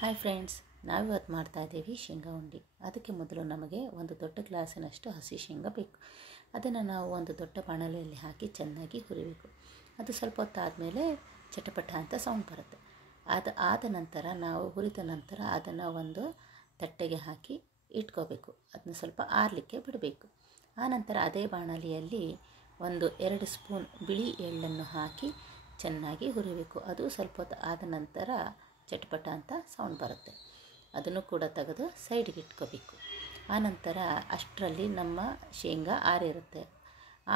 Hi friends, ನಾವಿವತ್ತು ಮಾಡ್ತಾ ಇದ್ದೀವಿ ಶೇಂಗಾ ಉಂಡೆ. ಅದಕ್ಕೆ ಮೊದಲು ನಮಗೆ ಒಂದು ದೊಡ್ಡ ಗ್ಲಾಸಿನಷ್ಟು ಹಸಿ ಶೇಂಗಾ ಬೇಕು. ಅದನ್ನು ನಾವು ಒಂದು ದೊಡ್ಡ ಬಾಣಲೆಯಲ್ಲಿ ಹಾಕಿ ಚೆನ್ನಾಗಿ ಹುರಿಬೇಕು. ಅದು ಸ್ವಲ್ಪ ಹೊತ್ತಾದಮೇಲೆ ಚಟಪಟ ಅಂತ ಸೌಂಡ್ ಬರುತ್ತೆ. ಆದ ನಂತರ ನಾವು ಹುರಿದ ನಂತರ ಅದನ್ನು ಒಂದು ತಟ್ಟೆಗೆ ಹಾಕಿ ಇಟ್ಕೋಬೇಕು. ಅದನ್ನ ಸ್ವಲ್ಪ ಆರಲಿಕ್ಕೆ ಬಿಡಬೇಕು. ಆನಂತರ ಅದೇ ಬಾಣಲೆಯಲ್ಲಿ 2 ಸ್ಪೂನ್ ಬಿಳಿ ಎಳ್ಳನ್ನು ಹಾಕಿ ಚೆನ್ನಾಗಿ ಹುರಿಬೇಕು. ಅದು ಸ್ವಲ್ಪ ಹೊತ್ತು ಆದ ನಂತರ ಚಟಪಟ ಅಂತ ಸೌಂಡ್ ಬರುತ್ತೆ. ಅದನ್ನು ಕೂಡ ತೆಗೆದು ಸೈಡಿಗೆ ಇಟ್ಕೋಬೇಕು. ಆನಂತರ ಅಷ್ಟರಲ್ಲಿ ನಮ್ಮ ಶೇಂಗಾ ಆರಿರುತ್ತೆ.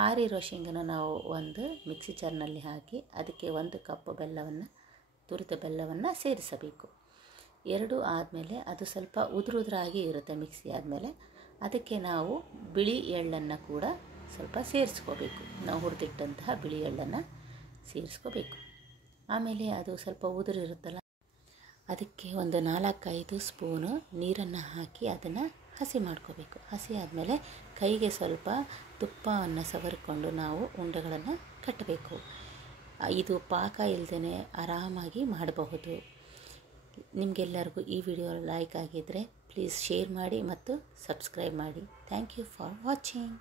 ಆರಿರೋ ಶೇಂಗಾನ ನಾವು ಒಂದು ಮಿಕ್ಸಿ ಜಾರ್ನಲ್ಲಿ ಹಾಕಿ ಅದಕ್ಕೆ 1 ಕಪ್ ತುರಿದ ಬೆಲ್ಲವನ್ನು ಸೇರಿಸಬೇಕು. 2 ಆದಮೇಲೆ ಅದು ಸ್ವಲ್ಪ ಉದುರಾಗಿ ಇರುತ್ತೆ. ಮಿಕ್ಸಿ ಆದಮೇಲೆ ಅದಕ್ಕೆ ನಾವು ಬಿಳಿ ಎಳ್ಳನ್ನು ಕೂಡ ಸ್ವಲ್ಪ ಸೇರಿಸ್ಕೋಬೇಕು. ನಾವು ಹುರಿದಿಟ್ಟಂತಹ ಬಿಳಿ ಎಳ್ಳನ್ನು ಸೇರಿಸ್ಕೋಬೇಕು. ಆಮೇಲೆ ಅದು ಸ್ವಲ್ಪ ಉದುರಿರುತ್ತಲ್ಲ, ಅದಕ್ಕೆ 4-5 ಸ್ಪೂನು ನೀರನ್ನು ಹಾಕಿ ಅದನ್ನು ಹಸಿ ಮಾಡ್ಕೋಬೇಕು. ಹಸಿ ಆದಮೇಲೆ ಕೈಗೆ ಸ್ವಲ್ಪ ತುಪ್ಪವನ್ನು ಸವರಿಕೊಂಡು ನಾವು ಉಂಡೆಗಳನ್ನು ಕಟ್ಟಬೇಕು. ಇದು ಪಾಕ ಇಲ್ಲದೇ ಆರಾಮಾಗಿ ಮಾಡಬಹುದು. ನಿಮಗೆಲ್ಲರಿಗೂ ಈ ವಿಡಿಯೋ ಲೈಕ್ ಆಗಿದ್ದರೆ ಪ್ಲೀಸ್ ಶೇರ್ ಮಾಡಿ ಮತ್ತು ಸಬ್ಸ್ಕ್ರೈಬ್ ಮಾಡಿ. Thank you for watching.